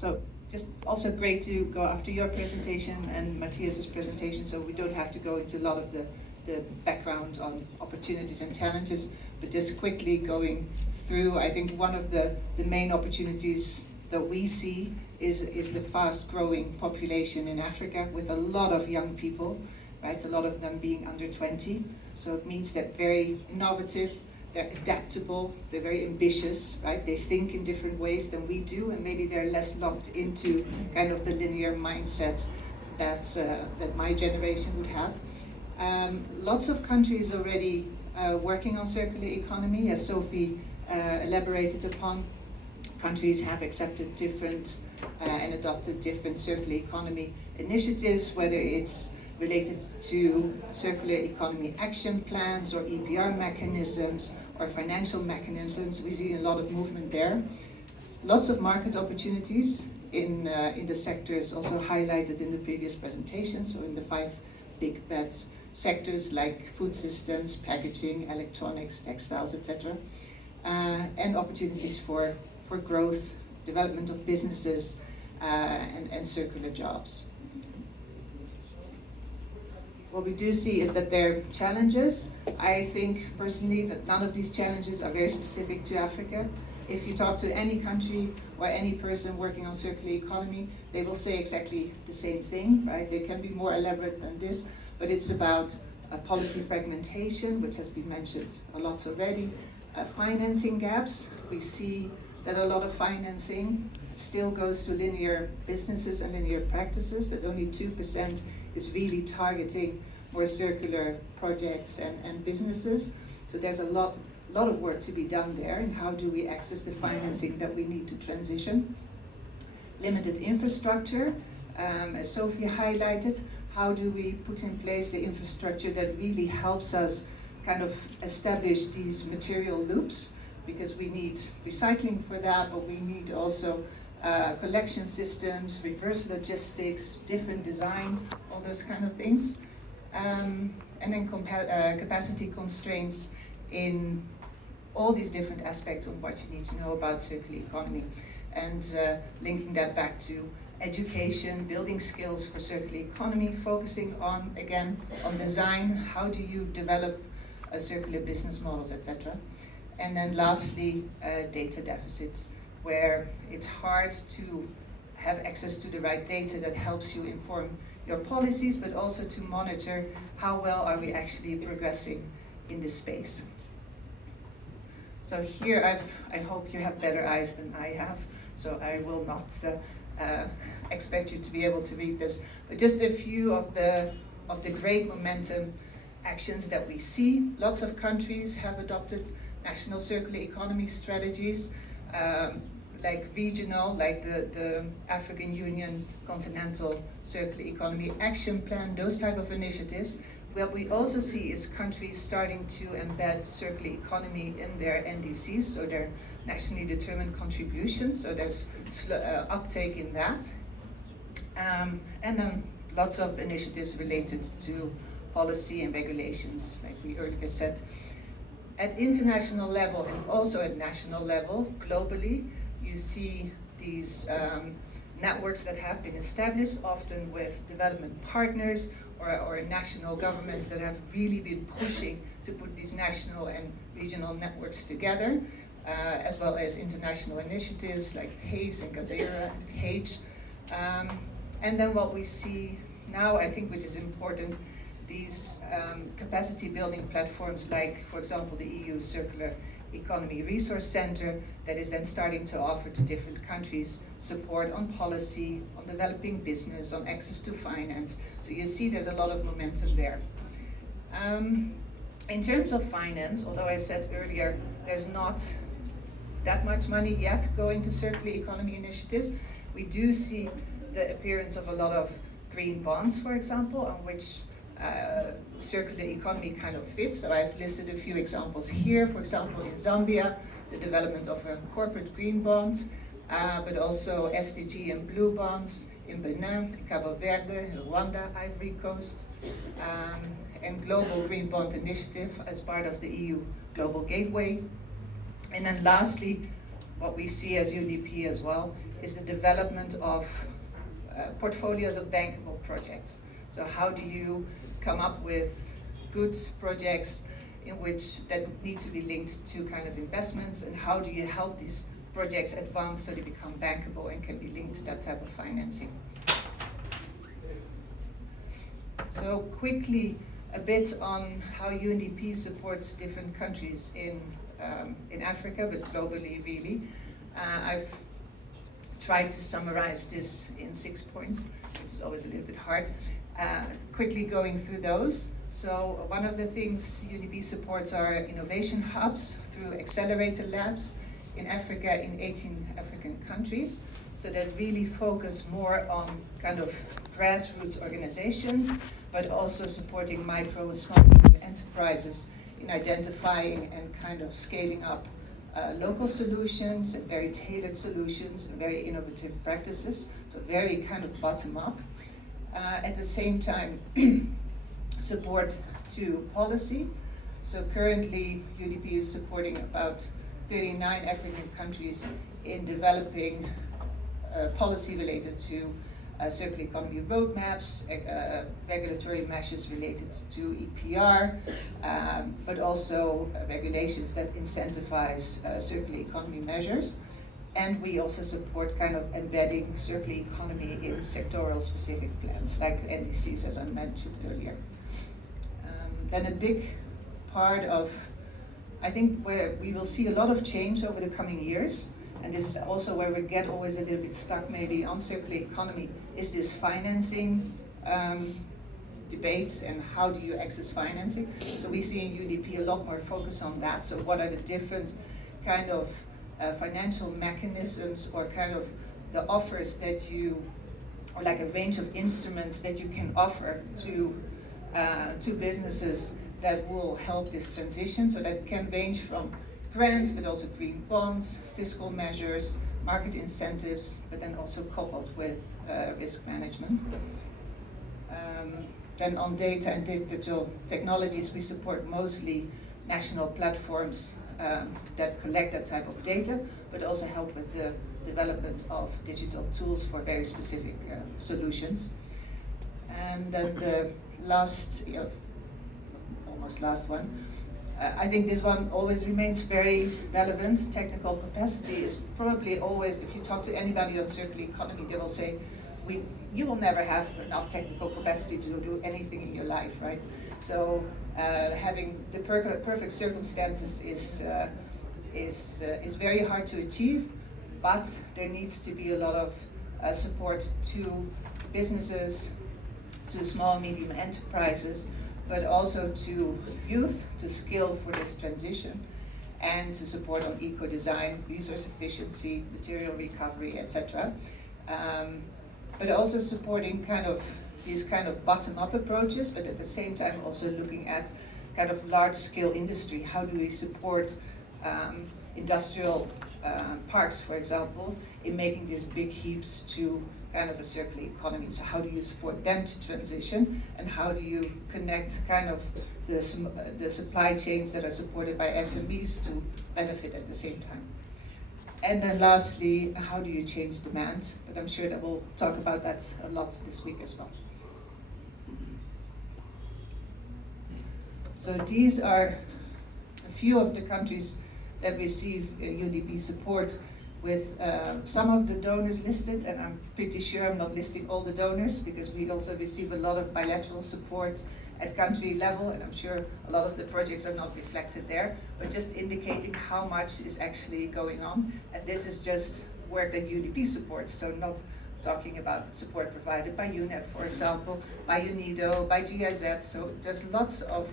So just also great to go after your presentation and Matthias's presentation, so we don't have to go into a lot of the background on opportunities and challenges, but just quickly going through, I think one of the main opportunities that we see is the fast growing population in Africa with a lot of young people, right? A lot of them being under 20. So it means they're very innovative, they're adaptable, they're very ambitious, right? They think in different ways than we do, and maybe they're less locked into kind of the linear mindset that my generation would have. Lots of countries already working on circular economy, as Sophie elaborated upon. Countries have accepted different and adopted different circular economy initiatives, whether it's related to circular economy action plans or EPR mechanisms or financial mechanisms. We see a lot of movement there. Lots of market opportunities in the sectors also highlighted in the previous presentation, so in the 5 big bets sectors like food systems, packaging, electronics, textiles, etc. And opportunities for growth, development of businesses, and circular jobs. What we do see is that there are challenges. I think personally that none of these challenges are very specific to Africa. If you talk to any country or any person working on circular economy, they will say exactly the same thing, right? They can be more elaborate than this, but it's about policy fragmentation, which has been mentioned a lot already, financing gaps. We see that a lot of financing still goes to linear businesses and linear practices, that only 2% is really targeting more circular projects and businesses. So there's a lot of work to be done there, and how do we access the financing that we need to transition. Limited infrastructure, as Sophie highlighted, how do we put in place the infrastructure that really helps us kind of establish these material loops, because we need recycling for that, but we need also collection systems, reverse logistics, different design, all those kind of things. And then capacity constraints in all these different aspects of what you need to know about circular economy. And linking that back to education, building skills for circular economy, focusing on, again, on design, how do you develop circular business models, etc. And then lastly, data deficits, where it's hard to have access to the right data that helps you inform your policies, but also to monitor how well are we actually progressing in this space. So here I hope you have better eyes than I have, so I will not expect you to be able to read this, but just a few of the great momentum actions that we see. Lots of countries have adopted national circular economy strategies, like regional, like the African Union Continental Circular Economy Action Plan, those type of initiatives. What we also see is countries starting to embed circular economy in their NDCs, so their nationally determined contributions, so there's uptake in that. And then lots of initiatives related to policy and regulations, like we earlier said. At international level and also at national level, globally, you see these networks that have been established, often with development partners or national governments that have really been pushing to put these national and regional networks together, as well as international initiatives like HACE and Gazera and HAGE. And then what we see now, I think, which is important, these capacity building platforms like, for example, the EU Circular Economy Resource Center, that is then starting to offer to different countries support on policy, on developing business, on access to finance. So you see there's a lot of momentum there. In terms of finance, although I said earlier there's not that much money yet going to circular economy initiatives, we do see the appearance of a lot of green bonds, for example, on which circular economy kind of fits. So I've listed a few examples here. For example, in Zambia, the development of a corporate green bond, but also SDG and blue bonds in Benin, Cabo Verde, Rwanda, Ivory Coast, and Global Green Bond Initiative as part of the EU Global Gateway. And then lastly, what we see as UNDP as well is the development of portfolios of bankable projects. So how do you come up with good projects in which that need to be linked to kind of investments, and how do you help these projects advance so they become bankable and can be linked to that type of financing. So quickly, a bit on how UNDP supports different countries in Africa, but globally really. I've tried to summarize this in 6 points, which is always a little bit hard. Quickly going through those. So one of the things UNDP supports are innovation hubs through accelerator labs in Africa, in 18 African countries. So that really focus more on kind of grassroots organizations, but also supporting micro, small, medium enterprises in identifying and kind of scaling up local solutions and very tailored solutions and very innovative practices. So very kind of bottom up. At the same time, support to policy. So currently, UNDP is supporting about 39 African countries in developing policy related to circular economy roadmaps, regulatory measures related to EPR, but also regulations that incentivize circular economy measures. And we also support kind of embedding circular economy in sectoral specific plans, like NDCs, as I mentioned earlier. Then a big part of, I think, where we will see a lot of change over the coming years, and this is also where we get always a little bit stuck maybe on circular economy, is this financing debate and how do you access financing. So we see in UNDP a lot more focus on that. So what are the different kind of financial mechanisms or kind of the offers that you, or like a range of instruments that you can offer to businesses that will help this transition. So that can range from grants, but also green bonds, fiscal measures, market incentives, but then also coupled with risk management. Then on data and digital technologies, we support mostly national platforms that collect that type of data, but also help with the development of digital tools for very specific solutions. And then the last, almost last one, I think this one always remains very relevant. Technical capacity is probably always, if you talk to anybody on circular economy, they will say, you will never have enough technical capacity to do anything in your life, right? So having the perfect circumstances is very hard to achieve, but there needs to be a lot of support to businesses, to small, medium enterprises, but also to youth to skill for this transition, and to support on eco-design, resource efficiency, material recovery, etc. But also supporting kind of these kind of bottom-up approaches, but at the same time also looking at kind of large-scale industry. How do we support industrial parks, for example, in making these big heaps to kind of a circular economy? So how do you support them to transition, and how do you connect kind of the supply chains that are supported by SMEs to benefit at the same time? And then lastly, how do you change demand? But I'm sure that we'll talk about that a lot this week as well. So these are a few of the countries that receive UNDP support, with some of the donors listed, and I'm pretty sure I'm not listing all the donors, because we also receive a lot of bilateral support at country level, and I'm sure a lot of the projects are not reflected there, but just indicating how much is actually going on. And this is just work that UNDP supports, so not talking about support provided by UNEP, for example, by UNIDO, by GIZ. So there's lots of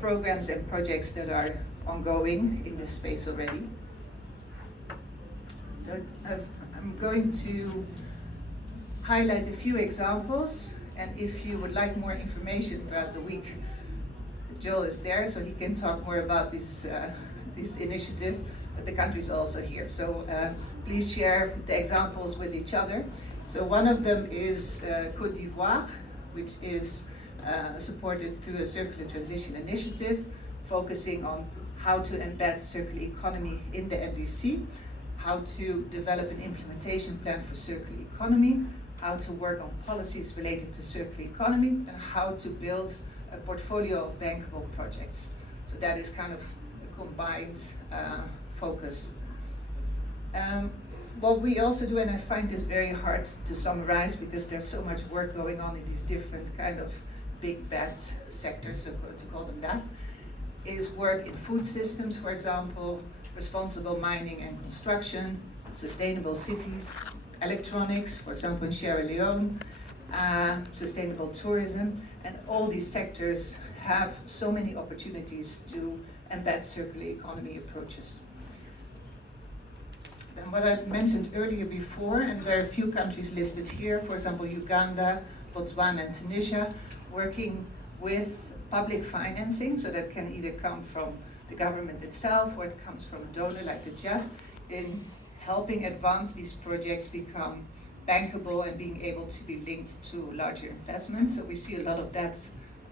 programs and projects that are ongoing in this space already. So I'm going to highlight a few examples, and if you would like more information throughout the week, Joel is there, so he can talk more about these initiatives, but the countries are also here. So please share the examples with each other. So one of them is Côte d'Ivoire, which is supported through a circular transition initiative, focusing on how to embed circular economy in the NDC. how to develop an implementation plan for circular economy, how to work on policies related to circular economy, and how to build a portfolio of bankable projects. So that is kind of a combined focus. What we also do, and I find this very hard to summarize because there's so much work going on in these different kind of big bad sectors, so to call them that, is work in food systems, for example, responsible mining and construction, sustainable cities, electronics, for example in Sierra Leone, sustainable tourism, and all these sectors have so many opportunities to embed circular economy approaches. And what I mentioned earlier before, and there are a few countries listed here, for example Uganda, Botswana and Tunisia, working with public financing, so that can either come from the government itself or it comes from a donor like the GEF, in helping advance these projects become bankable and being able to be linked to larger investments. So we see a lot of that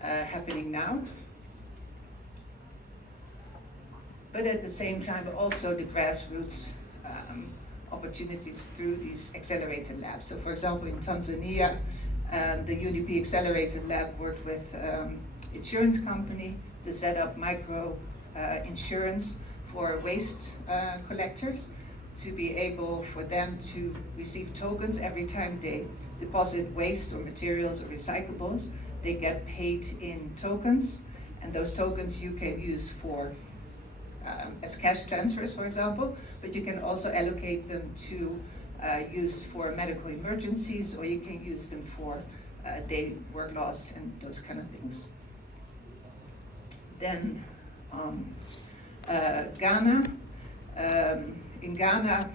happening now. But at the same time, also the grassroots opportunities through these accelerator labs. So for example, in Tanzania, the UNDP Accelerator Lab worked with insurance company to set up micro insurance for waste collectors, to be able for them to receive tokens every time they deposit waste or materials or recyclables. They get paid in tokens, and those tokens you can use for as cash transfers, for example, but you can also allocate them to use for medical emergencies, or you can use them for day work loss and those kind of things. Then Ghana. In Ghana,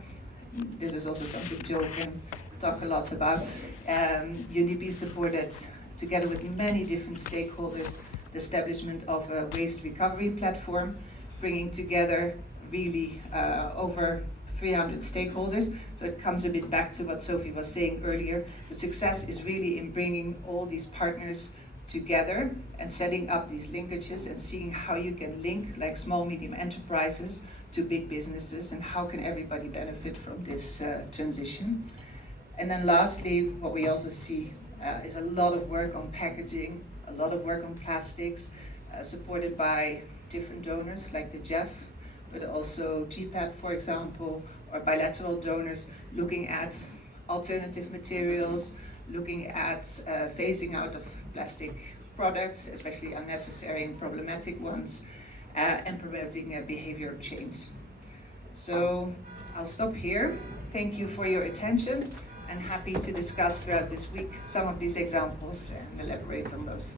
this is also something Joe can talk a lot about. UNDP supported, together with many different stakeholders, the establishment of a waste recovery platform, bringing together really over 300 stakeholders. So it comes a bit back to what Sophie was saying earlier. The success is really in bringing all these partners together and setting up these linkages and seeing how you can link like small, medium enterprises to big businesses, and how can everybody benefit from this transition. And then lastly, what we also see is a lot of work on packaging, a lot of work on plastics, supported by different donors like the GEF, but also GPAP, for example, or bilateral donors looking at alternative materials, looking at phasing out of plastic products, especially unnecessary and problematic ones, and promoting a behavior change. So I'll stop here. Thank you for your attention, and happy to discuss throughout this week some of these examples and elaborate on those.